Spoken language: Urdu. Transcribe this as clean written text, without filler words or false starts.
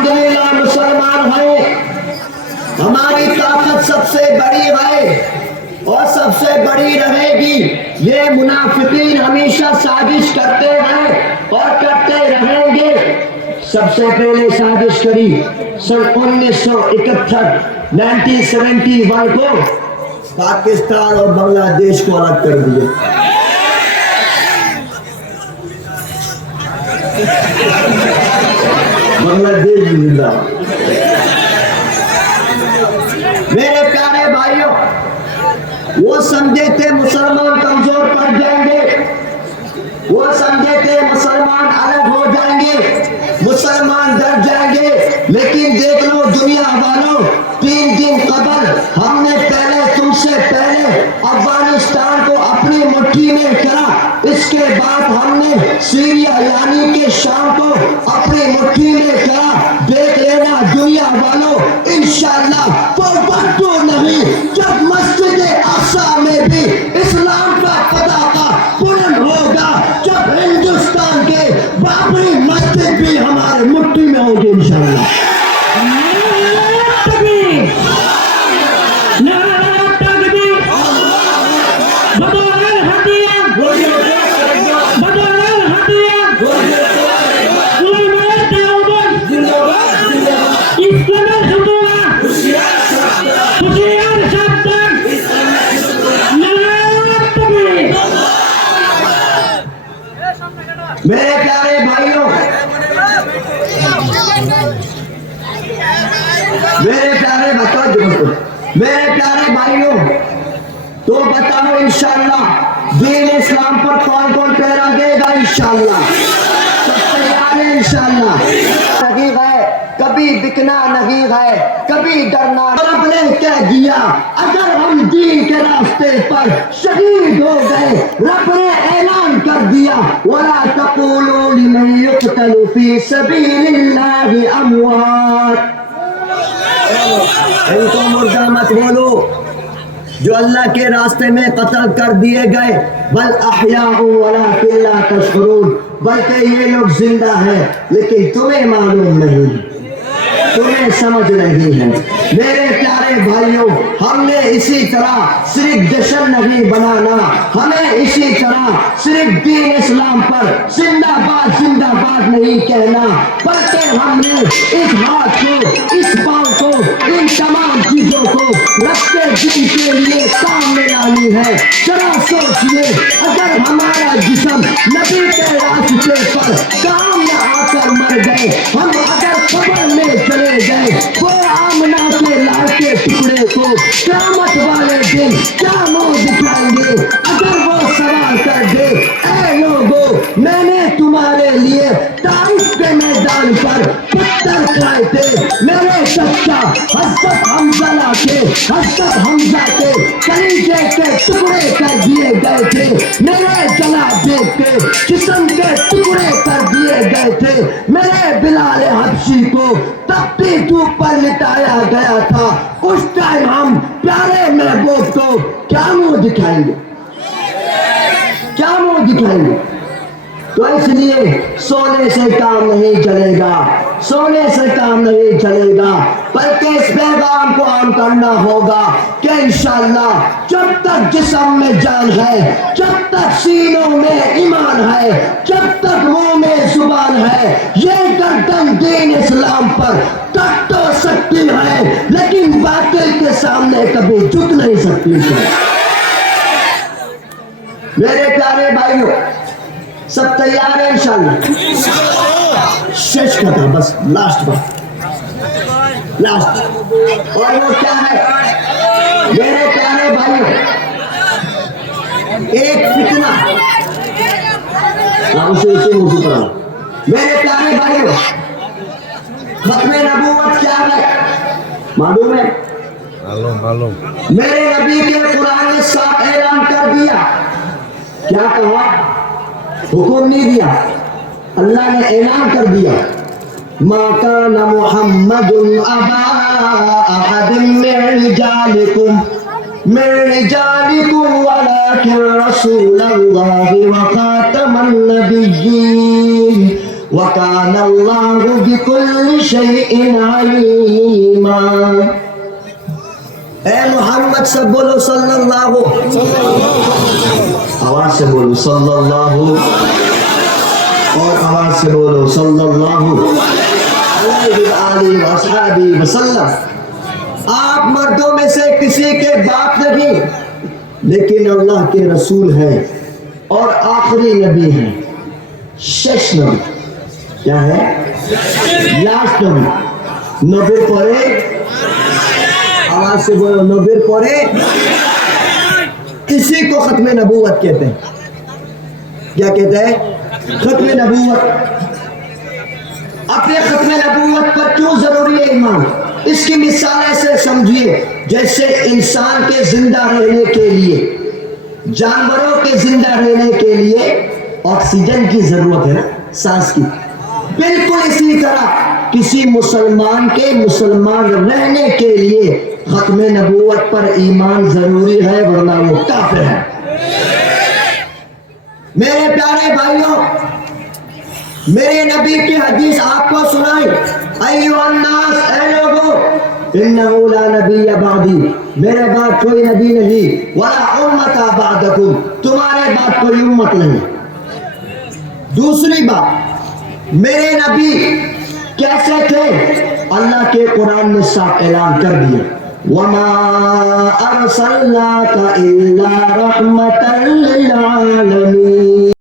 الحمدللہ مسلمان ہیں، ہماری طاقت سب سے بڑی ہے اور سب سے بڑی رہے گی۔ یہ منافقین ہمیشہ سازش کرتے ہیں اور کرتے رہیں گے۔ سب سے پہلے سازش کری سن 1971 1971 کو پاکستان اور بنگلہ دیش کو الگ کر دیا۔ بنگلہ دیش زندہ۔ میرے پیارے بھائیوں، وہ سمجھے تھے مسلمان کمزور پڑ جائیں گے، وہ سمجھے تھے مسلمان الگ ہو جائیں گے، مسلمان ڈر جائیں گے، لیکن دیکھ لو دنیا والوں، 3 دن قبل ہم نے تم سے پہلے افغانستان کو اپنی مٹھی میں کرا، اس کے بعد ہم نے سیریا یعنی کہ شام کو اپنی مٹھی میں کرا۔ دیکھ لینا دنیا والوں، انشاءاللہ وہ وقت نہیں جب مسجد اقصی میں بھی اسلام کا پتاکا بلند ہوگا، جب ہندوستان کے بابری مسجد بھی ہمارے مٹھی میں ہوگی انشاءاللہ۔ میرے پیارے بھائیوں، میرے پیارے بھائیوں، تو بتاؤ انشاءاللہ دین اسلام پر کون کون پہرا دے گا انشاءاللہ؟ سب تیار ہیں انشاءاللہ؟ نہیں ہے کبھی بکنا نہیں ہے، کبھی ڈرنا۔ رب نے کہہ دیا اگر ہم دین کے راستے پر شہید ہو گئے، رب نے اعلان کر دیا وَلَا تَقُولُوا لِمَن يُقْتَلُ فِي سَبِيلِ اللَّهِ أَمْوَاتٌ۔ ان کو مردہ مت بولو جو اللہ کے راستے میں قتل کر دیے گئے، بل احیاء ولکن لا تشعرون، بلکہ یہ لوگ زندہ ہیں لیکن تمہیں معلوم نہیں، تمہیں سمجھ نہیں ہے۔ میرے پیارے بھائیوں، ہم نے اسی طرح صرف جشن نہیں بنانا، ہمیں اسی طرح صرف دین اسلام پر زندہ باد نہیں کہنا، بلکہ ہم نے اس ہاتھ کو، اس پاؤں کو، ان تمام چیزوں کو رکھتے دین کے لیے کام میں لانی ہے۔ ذرا سوچئے اگر ہمارا جسم نبی کے راستے پر کام نہ آ کر مر گئے، ہم اگر قبر میں چلے گئے، وہ آمنہ کے لال کے ٹکڑے کو قیامت والے دن کیا منہ دکھائیں گے اگر وہ سوال کر دے اے لوگو میں نے تمہارے لیے طائف کے میدان پر پتھر کھائے تھے، میرے چچا حضرت حمزہ کے کلیجے کے ٹکڑے کر دیے گئے تھے، میرے جناب کے جسم کے ٹکڑے کر دیے گئے تھے، میرے بلال حبشی کو تپتی دھوپ پر لٹایا گیا تھا، اس ٹائم ہم پیارے محبوب کو کیا منہ دکھائیں گے؟ کیا منہ دکھائیں گے؟ تو اس لیے سونے سے کام نہیں چلے گا، سونے سے کام نہیں چلے گا، بلکہ اس پیغام کو عام کرنا ہوگا کہ انشاءاللہ جب تک جسم میں جان ہے، جب تک سینوں میں ایمان ہے، جب تک منہ میں زبان ہے، یہ گردن دین اسلام پر کٹ تو سکتی ہے لیکن باطل کے سامنے کبھی جھک نہیں سکتی ہے۔ میرے پیارے بھائیوں، سب تیار ہیں انشاءاللہ؟ شش کا تھا بس لاسٹ اور وہ کیا ہے میرے پیارے بھائیوں؟ ایک فتنہ، میرے پیارے بھائیوں، ختم نبوت کیا ہے معلوم ہے؟ معلوم۔ میرے نبی کے قرآن نے صاف اعلان کر دیا، کیا کہا؟ حکم نہیں دیا، اللہ نے اعلان کر دیا ما کان محمد ابا احد من رجالکم ولکن رسول اللہ وخاتم النبیین وَكَانَ اللَّهُ بِكُلِّ شَيْءٍ عَلِيمًا۔ اے محمد سب بولو صلی اللہ، آواز سے بولو صلی اللہ، اور آواز سے بولو صلی اللہ علیہ وآلہ وصحبہ وسلم۔ آپ مردوں میں سے کسی کے باپ نہیں، لیکن اللہ کے رسول ہیں اور آخری نبی ہیں، شش نبی۔ کیا ہے؟ لاسٹ نبی۔ نبی پڑے، آواز سے بولو نبی پڑے، اسی کو ختم نبوت کہتے ہیں۔ کیا کہتے ہیں؟ ختم نبوت۔ اپنے ختم نبوت پر کیوں ضروری ہے ایمان؟ اس کی مثال ایسے سمجھیے جیسے انسان کے زندہ رہنے کے لیے، جانوروں کے زندہ رہنے کے لیے آکسیجن کی ضرورت ہے نا، سانس کی، بالکل اسی طرح کسی مسلمان کے مسلمان رہنے کے لیے ختم نبوت پر ایمان ضروری ہے، ورنہ وہ کافر ہے۔ میرے پیارے بھائیوں، میرے نبی کی حدیث آپ کو سنائیں، ایھا الناس، اے لوگوں، انہ لا نبی بعدی، میرے بعد کوئی نبی نہیں، ولا امت بعدکم، تمہارے بعد کوئی امت نہیں۔ دوسری بات، میرے نبی کیسے تھے؟ اللہ کے قرآن نے صاف اعلان کر دیا، وَمَا أَرْسَلْنَاكَ إِلَّا رَحْمَةً لِلْعَالَمِينَ۔